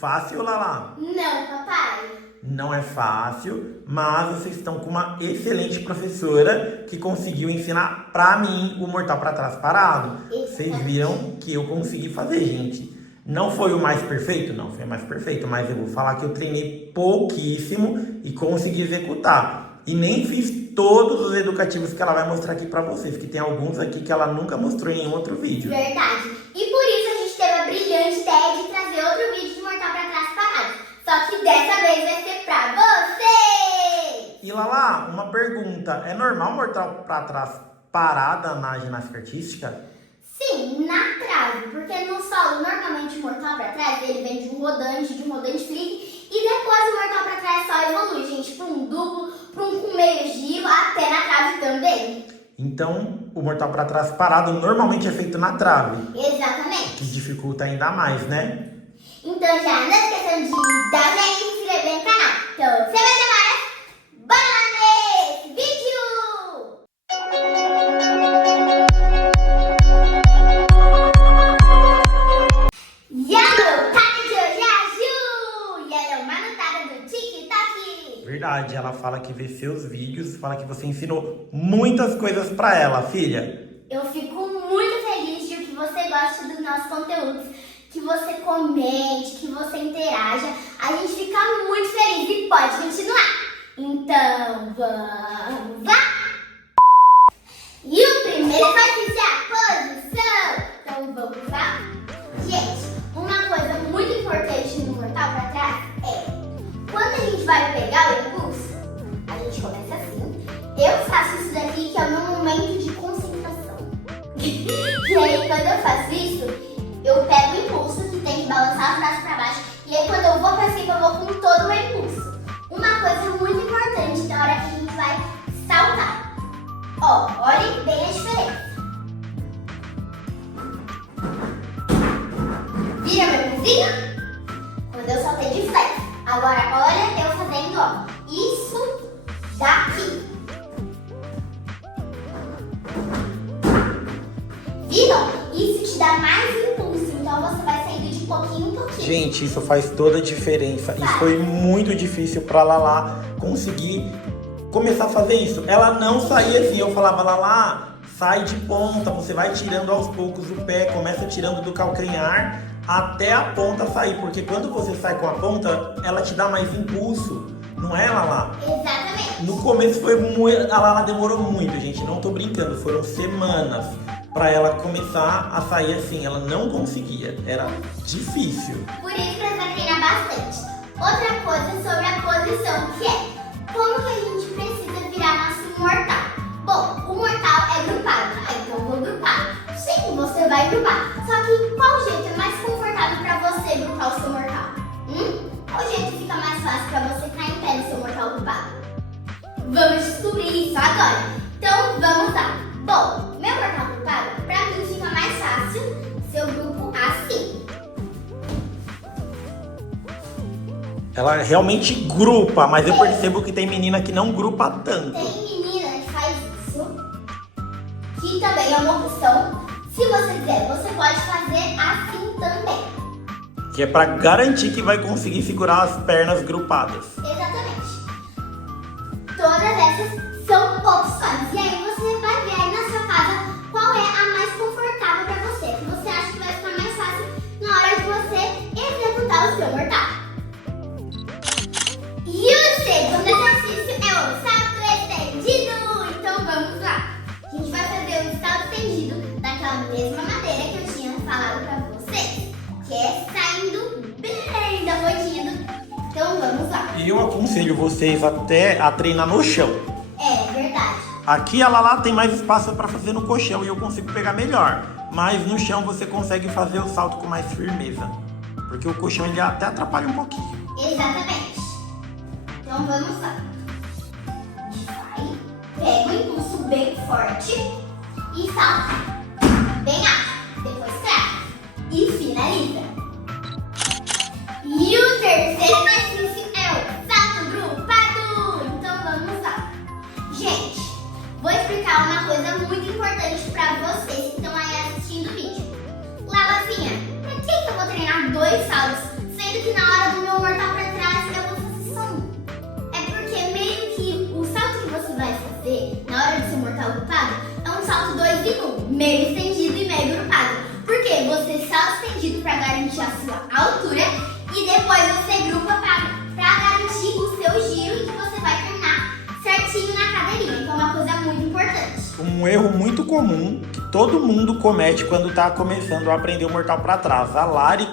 Fácil, Lala? Não, papai. Não é fácil, mas vocês estão com uma excelente professora que conseguiu ensinar pra mim o mortal pra trás parado. Vocês viram que eu consegui fazer, gente. Não foi o mais perfeito? Não foi o mais perfeito, mas eu vou falar que eu treinei pouquíssimo e consegui executar. E nem fiz todos os educativos que ela vai mostrar aqui pra vocês, que tem alguns aqui que ela nunca mostrou em nenhum outro vídeo. Verdade. E por isso a gente teve a brilhante ideia de trazer outro vídeo de mortal pra trás parado. Só que dessa vez vai ser pra vocês! E Lala, uma pergunta. É normal mortal pra trás parada na ginástica artística? Sim, na trave, porque no solo normalmente o mortal pra trás ele vem de um rodante flick e depois o mortal pra trás só evolui, gente, pra um duplo, pra um com meio giro, até na trave também. Então, o mortal pra trás parado normalmente é feito na trave, Exatamente. que dificulta ainda mais, né? Então já não esqueçam de dar like e se inscrever no canal. Então, sem mais demoras, bora lá nesse vídeo! E a notada de hoje é a Ju! E ela é uma notada do TikTok! Verdade, ela fala que vê seus vídeos, fala que você ensinou muitas coisas pra ela, filha. Eu fico muito feliz de que você goste dos nossos conteúdos, que você comente, que você interaja. A gente fica muito feliz e pode continuar. Então, vamos lá? E o primeiro exercício é a posição. Então, vamos lá? Gente, uma coisa muito importante no mortal pra trás é quando a gente vai pegar o impulso, a gente começa assim. Eu faço isso daqui que é o meu momento de concentração. E aí, quando eu faço isso, eu pego o impulso, que tem que balançar os braços pra baixo. E aí, quando eu vou pra cima, eu vou com todo o impulso. Uma coisa muito importante na hora que a gente vai saltar. Ó, olhem bem a diferença. Vira meu pezinho? Quando eu saltei de flex. Agora, olha eu fazendo, ó, isso daqui. Viram? Isso te dá mais impulso, então você vai saindo de pouquinho em pouquinho. Gente, isso faz toda a diferença. E foi muito difícil pra Lala conseguir começar a fazer isso. Ela não saía assim, eu falava, Lala, sai de ponta, você vai tirando aos poucos o pé, começa tirando do calcanhar até a ponta sair, porque quando você sai com a ponta, ela te dá mais impulso, não é, Lala? Exatamente. No começo foi muito, a Lala demorou muito, gente, não tô brincando, foram semanas pra ela começar a sair assim, ela não conseguia, era difícil. Por isso que você vai treinar bastante. Outra coisa sobre a posição, que é como que a gente precisa virar nosso mortal. Bom, o mortal é grupado, então eu vou grupar. Sim, você vai grupar. Só que qual jeito é mais confortável pra você grupar o seu mortal? Qual jeito fica mais fácil pra você cair em pé no seu mortal grupado? Vamos descobrir isso agora. Então, vamos lá. Bom, meu mortal grupado, pra mim fica mais fácil se eu grupo assim. Ela realmente grupa, mas eu percebo que tem menina que não grupa tanto. Tem menina que faz isso, que também é uma opção. Se você quiser, você pode fazer assim também. Que é pra garantir que vai conseguir segurar as pernas grupadas. Exatamente. Todas essas são opções. E aí você vai ver aí na sua casa qual é a mais confortável pra você. Que você acha que vai ficar mais fácil na hora de você executar o seu mortal. E o segundo exercício é o salto estendido. Então vamos lá. A gente vai fazer o salto estendido daquela mesma maneira que eu tinha falado pra você, que é saindo bem da rodinha do... Então vamos lá. E eu aconselho vocês até a treinar no chão. É verdade. Aqui a Lala tem mais espaço para fazer no colchão e eu consigo pegar melhor. Mas no chão você consegue fazer o salto com mais firmeza. Porque o colchão ele até atrapalha um pouquinho. Exatamente. Então vamos lá. A gente vai, pega o impulso bem forte e salta. Bem alto. Depois trava. E finaliza. E o terceiro exercício é o salto grupado. Então vamos lá. Gente, vou explicar uma coisa muito importante para vocês que estão aí assistindo o vídeo. Lalazinha, pra que eu vou treinar 2 saltos, sendo que na hora giro e que você vai terminar certinho na cadeirinha, que é uma coisa muito importante. Um erro muito comum que todo mundo comete quando tá começando a aprender o mortal para trás. A Lari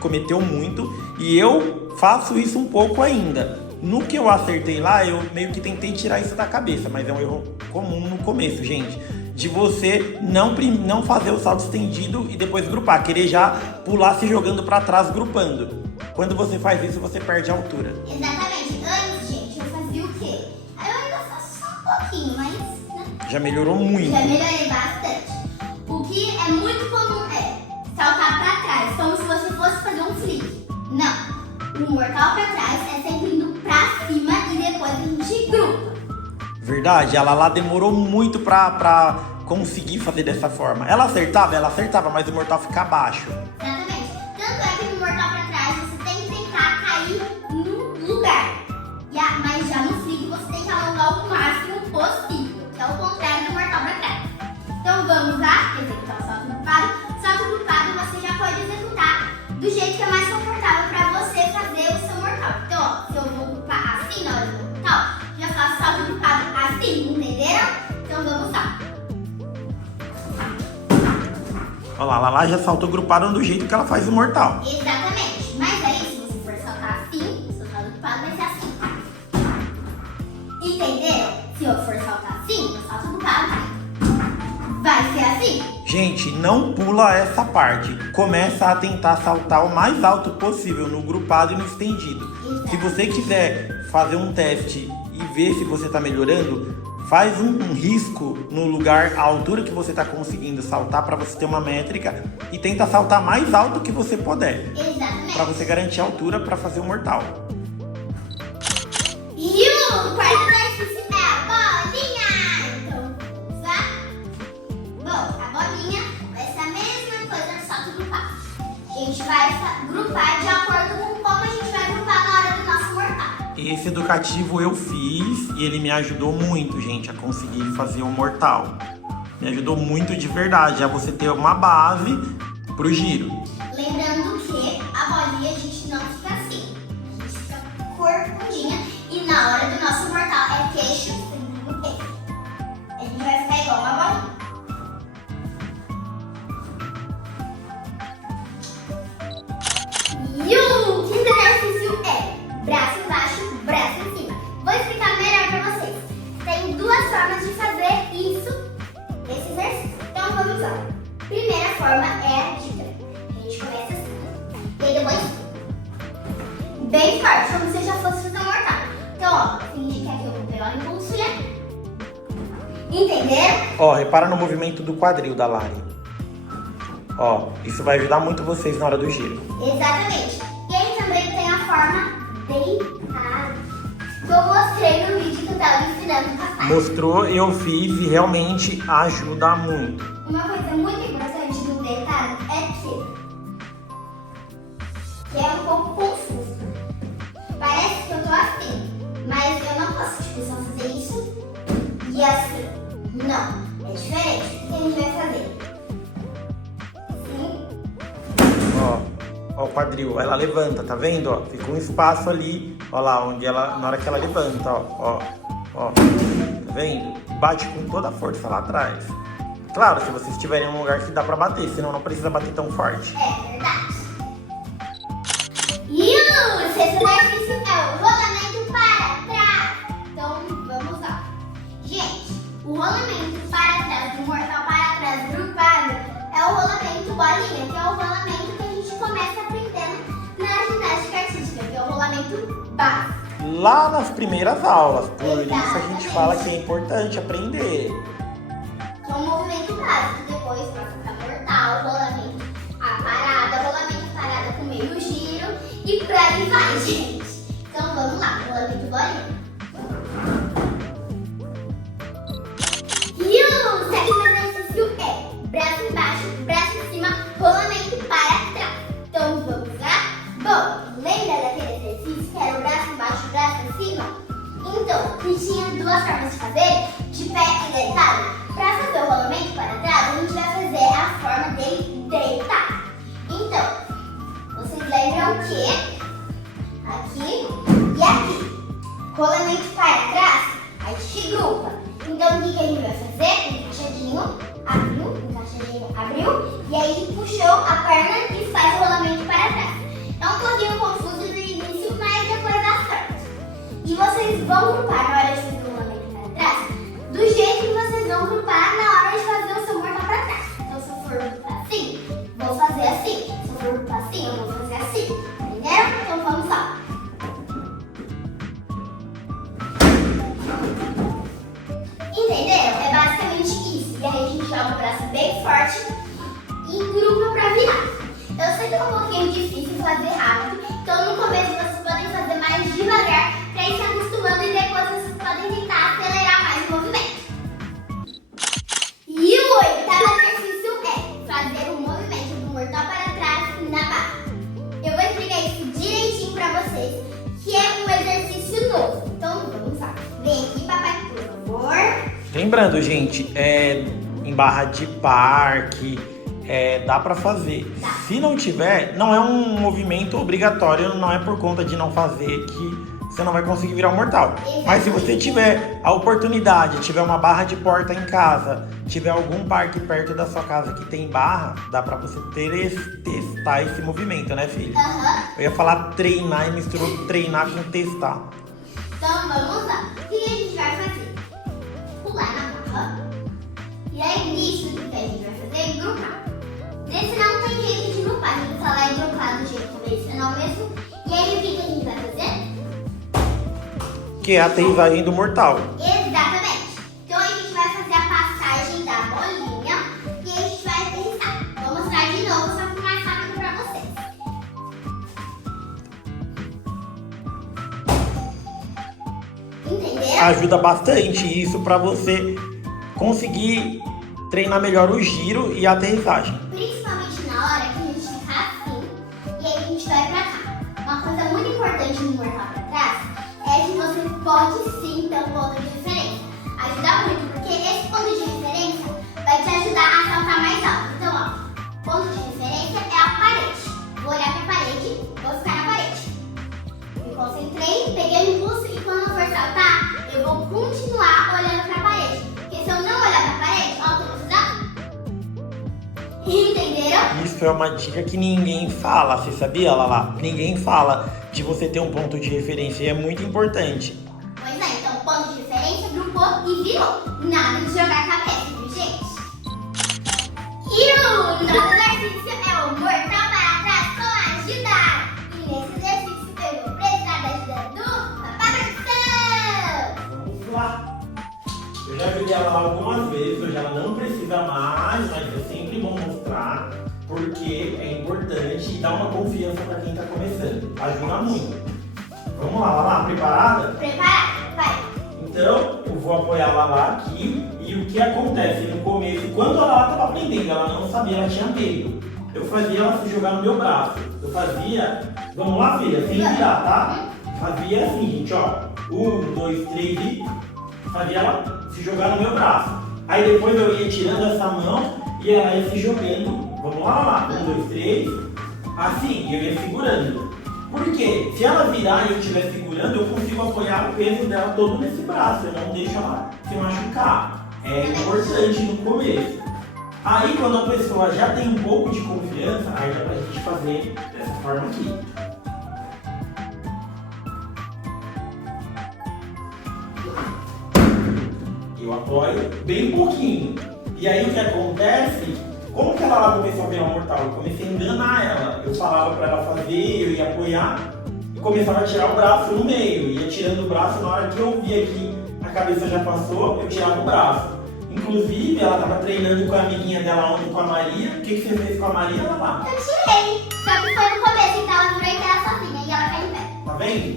cometeu muito e eu faço isso um pouco ainda. No que eu acertei lá, eu meio que tentei tirar isso da cabeça, mas é um erro comum no começo, gente. De você não fazer o salto estendido e depois grupar, querer já pular se jogando para trás grupando. Quando você faz isso, você perde a altura. Exatamente. Antes, gente, eu fazia o quê? Eu ainda faço só um pouquinho, mas, né? Já melhorou muito. Já melhorei bastante. O que é muito comum é saltar para trás, como se você fosse fazer um flip. Não. O mortal para trás é sempre indo para cima e depois a gente grupa. Verdade, ela lá demorou muito pra conseguir fazer dessa forma. Ela acertava, mas o mortal fica abaixo. Exatamente. Tanto é que no mortal para trás você tem que tentar cair no lugar. Mas já no flip você tem que alongar o máximo possível, que é o contrário do mortal para trás. Então vamos lá, executar o salto grupado. Salto grupado você já pode executar do jeito que é mais confortável para você fazer o seu mortal. Então, ó, se eu vou grupar assim na hora do mortal, já faço salto grupado assim, entenderam? Então vamos lá. Olha lá, a Lala já saltou grupado do jeito que ela faz o mortal. Exatamente. Mas aí, se você for saltar assim, o seu salto grupado vai ser assim. Entenderam? Se eu for saltar assim, o salto grupado vai ser assim. Gente, não pula essa parte. Começa a tentar saltar o mais alto possível no grupado e no estendido. Exato. Se você quiser fazer um teste e ver se você está melhorando, faz um risco no lugar, a altura que você está conseguindo saltar para você ter uma métrica e tenta saltar mais alto que você puder. Exatamente. Para você garantir a altura para fazer o mortal. E o quarto exercício é a bolinha. Então, vamos lá? Bom, a bolinha vai ser a mesma coisa no salto grupado. A gente vai grupar de acordo com como a gente vai grupar na hora do nosso mortal. Esse educativo eu fiz e ele me ajudou muito, gente, a conseguir fazer o mortal. Me ajudou muito de verdade, a você ter uma base pro giro. Lembrando que a bolinha a gente não fica assim. A gente fica corcundinha e na hora do nosso mortal é queixo no peito. A gente vai ficar igual uma bolinha. E o quinto exercício é braço embaixo, braço em cima. Vou explicar melhor pra vocês. Tem duas formas de fazer esse exercício. Então vamos lá. Primeira forma é a dica. A gente começa assim. E aí depois bem forte, como se já fosse fazer um mortal. Então, ó, finge que aqui eu vou pegar o impulso, né? Entenderam? Ó, repara no movimento do quadril da Lari. Ó, isso vai ajudar muito vocês na hora do giro. Exatamente. E aí também tem a forma deitada, que eu mostrei no vídeo que eu tava ensinando o papai. Mostrou, eu fiz e realmente ajuda muito. Uma coisa muito importante do deitado é que é um pouco confuso. Parece que eu tô assim, mas eu não posso tipo, só fazer isso e assim. Não, é diferente. O que a gente vai fazer? Assim. Ó o quadril, ela levanta, tá vendo? Ó, fica um espaço ali, ó lá, onde ela, na hora que ela levanta, ó, tá vendo? Bate com toda a força lá atrás. Claro, se vocês estiverem em um lugar que dá pra bater, senão não precisa bater tão forte. É verdade. E o sexto exercício é o rolamento para trás. Então, vamos lá. Gente, o rolamento para trás, do mortal para trás grupado, é o rolamento bolinha, que é o rolamento que a gente começa aprendendo na ginástica artística, que é o rolamento básico. Lá nas primeiras aulas, por isso a gente Exatamente. fala que é importante aprender. Que é um movimento básico, depois passa para mortal, rolamento a parada com meio giro e por aí vai, gente. Então vamos lá, rolamento bolinha. E o sétimo exercício é braço embaixo, braço em cima, rolamento para trás. Então vamos lá? Bom, lembra daquele exercício que era o braço embaixo, braço em cima? Então, que tinha duas formas de fazer, de pé e deitado. Para fazer o rolamento para trás, a gente vai fazer a forma de deitar. Então, vocês lembram que aqui e aqui. rolamento para trás, a gente grupa. Então o que a gente vai fazer? Encaixadinho, abriu, e aí puxou a perna e faz o rolamento para trás. É um pouquinho confuso no início, mas depois dá certo. E vocês vão grupar na hora de fazer o rolamento para trás, do jeito que vocês vão grupar na hora de fazer o seu mortal para trás. Então se eu for grupar assim, vou fazer assim. Se eu for grupar assim, eu vou fazer assim. Entenderam? Então vamos lá. Entenderam? É basicamente isso. E aí a gente joga o braço bem forte e grupa pra virar. Eu sei que é um pouquinho difícil fazer rápido, então no começo vocês podem fazer mais devagar pra ir se acostumando e depois vocês podem tentar acelerar mais o movimento. E o oitavo exercício é fazer o movimento do mortal para trás na barra. Eu vou explicar isso direitinho pra vocês, que é um exercício novo. Então vamos lá. Vem aqui, papai, por favor. Lembrando, gente, em barra de parque, dá pra fazer. Tá. Se não tiver, não é um movimento obrigatório, não é por conta de não fazer que você não vai conseguir virar um mortal. Mas se você tiver a oportunidade, tiver uma barra de porta em casa, tiver algum parque perto da sua casa que tem barra, dá pra você testar esse movimento, né, filho? Aham. Eu ia falar treinar e misturou treinar com testar. Então vamos lá. O que a gente vai fazer? Pular na barra. E aí nisso o que a gente vai fazer é grupar. Nesse não tem jeito de grupar, a gente falar em grupar do jeito convencional mesmo. E aí o que a gente vai fazer? Que é a aterrissagem do mortal. Exatamente. Então a gente vai fazer a passagem da bolinha e a gente vai aterrissar. Vou mostrar de novo, só que mais rápido pra vocês. Entenderam? Ajuda bastante isso pra você conseguir treinar melhor o giro e a aterrissagem. Principalmente na hora que a gente fica assim e aí a gente vai pra cá. Uma coisa muito importante no mortal pra trás é que você pode sim ter um ponto de referência. Ajuda muito, porque esse ponto de referência vai te ajudar a saltar mais alto. Então, ó, ponto de referência é a parede. Vou olhar pra parede, vou ficar na parede. Me concentrei, peguei o impulso e quando eu for saltar, eu vou continuar olhando pra parede. Porque se eu não olhar pra parede, ó, eu vou dar. Entenderam? Isso é uma dica que ninguém fala, você sabia, Lala? Ninguém fala de você ter um ponto de referência e é muito importante. Pois é, então ponto de referência, grupou e virou. Nada de jogar a cabeça, viu, gente? E o nosso exercício é o mortal para trás com agilidade. E nesse exercício eu vou precisar da ajuda do Papai Produção. Vamos lá. Eu já vi ela algumas vezes, hoje ela não precisa mais, mas eu sempre vou mostrar porque é importante e dá uma confiança para quem está começando. Ajuda muito. Vamos lá, Lala, preparada? Preparado, vai. Então, eu vou apoiar a Lala aqui e o que acontece no começo, quando a Lala estava aprendendo, ela não sabia, ela tinha medo. Eu fazia ela se jogar no meu braço. Eu fazia, vamos lá, filha, sem virar, tá? Fazia assim, gente, ó. 1, 2, 3 e fazia ela se jogar no meu braço. Aí depois eu ia tirando essa mão e ela ia se jogando. Vamos lá, Lala. 1, 2, 3. Assim, e eu ia segurando. Por quê? Se ela virar e eu estiver segurando, eu consigo apoiar o peso dela todo nesse braço. Eu não deixo ela se machucar. É importante no começo. Aí quando a pessoa já tem um pouco de confiança, aí dá pra gente fazer dessa forma aqui. Eu apoio bem pouquinho. E aí o que acontece? Como que ela começou a virar mortal? Eu comecei a enganar ela. Eu falava pra ela fazer, eu ia apoiar e começava a tirar o braço no meio. Ia tirando o braço, na hora que eu via que a cabeça já passou, eu tirava o braço. Inclusive, ela estava treinando com a amiguinha dela ontem, com a Maria. O que você fez com a Maria, lá? Eu tirei. Só que foi no começo, então ela virou e ela sozinha e ela caiu em pé. Tá vendo?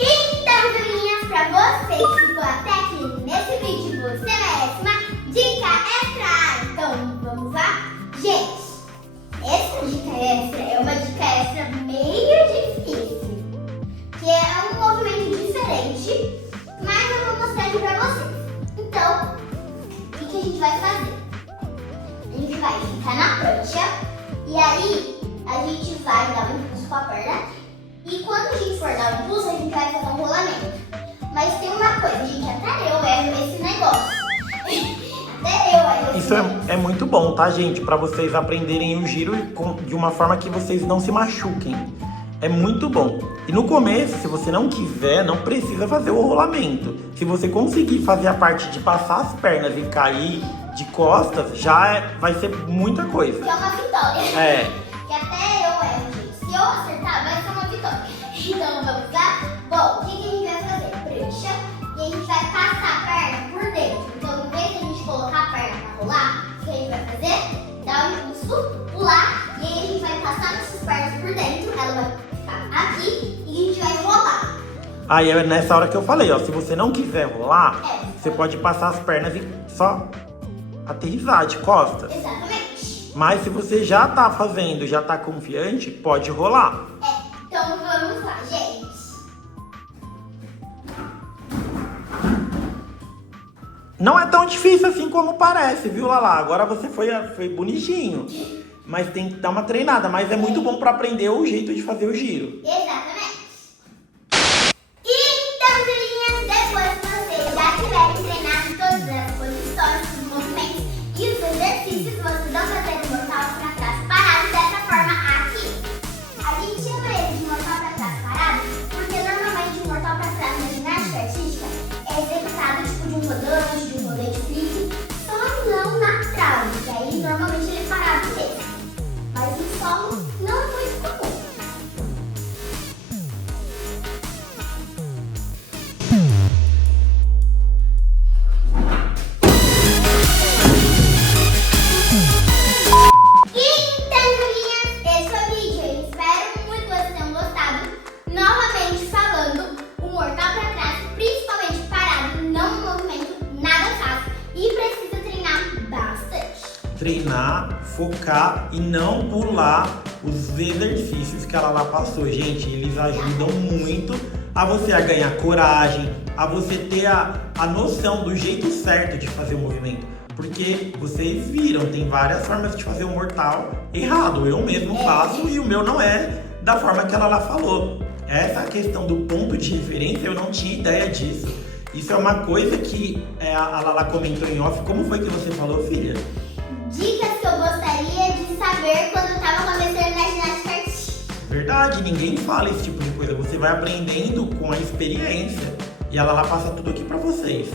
Então, meninas, pra você que ficou até aqui nesse vídeo, você merece uma dica extra. Então, vamos lá? Gente, essa dica extra é uma dica extra meio difícil, que é um movimento diferente, mas eu vou mostrar aqui pra vocês. Então, o que a gente vai fazer? A gente vai ficar na prancha e aí a gente vai dar um impulso com a perna E quando a gente for dar o impulso, a gente vai fazer um rolamento. Mas tem uma coisa, gente, até eu erro esse negócio. Até eu erro esse Isso negócio. é muito bom, tá, gente? Pra vocês aprenderem o giro de uma forma que vocês não se machuquem. É muito bom. E no começo, se você não quiser, não precisa fazer o rolamento. Se você conseguir fazer a parte de passar as pernas e cair de costas, vai ser muita coisa. Que é uma vitória. É. Que até eu erro, gente. Se eu acertar, vai ser uma vitória. Então vamos lá? Bom, o que a gente vai fazer? Prancha. E a gente vai passar a perna por dentro. Então, em vez de a gente colocar a perna pra rolar, o que a gente vai fazer? Dar um impulso, pular. E aí a gente vai passar nossas pernas por dentro. Ela vai ficar aqui e a gente vai rolar. Aí é nessa hora que eu falei, ó. Se você não quiser rolar, É. você pode passar as pernas e só aterrissar de costas. Exatamente. Mas se você já tá fazendo, já tá confiante, pode rolar. Então vamos lá, gente. Não é tão difícil assim como parece, viu, Lala? Agora você foi bonitinho. Mas tem que dar uma treinada. Mas é muito bom pra aprender o jeito de fazer o giro. Exatamente. Então, filhinhas, depois que vocês já tiverem treinado todas as posições, os movimentos e os exercícios, vocês vão fazer o mortal pra trás parado dessa forma aqui. A gente chama ele de mortal pra trás parado porque normalmente o mortal pra trás na ginástica artística é executado tipo de um rodante, de um rolete flip, só não na trave, que aí normalmente ele é parado mesmo. Mas o solo não é muito comum. Então, Julinha, esse foi o vídeo. Eu espero muito que vocês tenham gostado. Novamente falando, o mortal pra trás, principalmente parado, não um movimento nada fácil. E precisa treinar bastante. Treinar, focar e não pular os exercícios que ela lá passou. Gente, eles ajudam muito a você a ganhar coragem, a você ter a noção do jeito certo de fazer o movimento. Porque vocês viram, tem várias formas de fazer o mortal errado. Eu mesmo faço e o meu não é da forma que ela lá falou. Essa questão do ponto de referência, eu não tinha ideia disso. Isso é uma coisa que a Lala comentou em off. Como foi que você falou, filha? Dicas que eu gostaria de saber quando eu tava começando na ginástica artística. Verdade, ninguém fala esse tipo de coisa. Você vai aprendendo com a experiência. E ela lá passa tudo aqui pra vocês.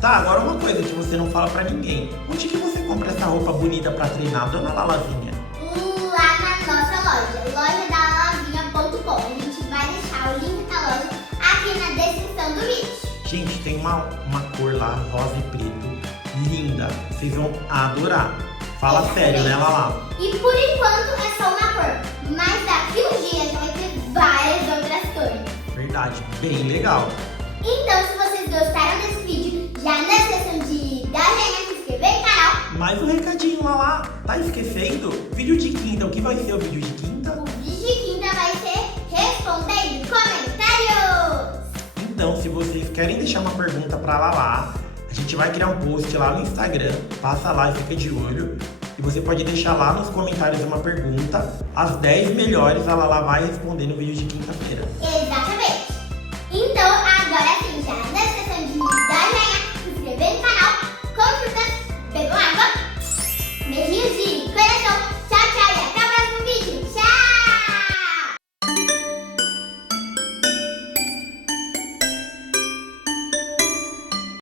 Tá, agora uma coisa que você não fala pra ninguém. Onde que você compra essa roupa bonita pra treinar, dona Lalazinha? Lá na nossa loja, lojadalavinha.com. A gente vai deixar o link da loja aqui na descrição do vídeo. Gente, tem uma cor lá, rosa e preto, linda. Vocês vão adorar. Fala sério, né, Lala? E por enquanto é só uma cor, mas daqui uns dias vai ter várias outras cores. Verdade, bem legal. Então, se vocês gostaram desse vídeo, já não esqueçam de dar joinha, se inscrever no canal. Mais um recadinho, Lala. Tá esquecendo? Vídeo de quinta. O que vai ser o vídeo de quinta? O vídeo de quinta vai ser respondendo comentários. Então, se vocês querem deixar uma pergunta pra Lala, a gente vai criar um post lá no Instagram. Passa lá e fica de olho. E você pode deixar lá nos comentários uma pergunta. As 10 melhores a Lala vai responder no vídeo de quinta-feira.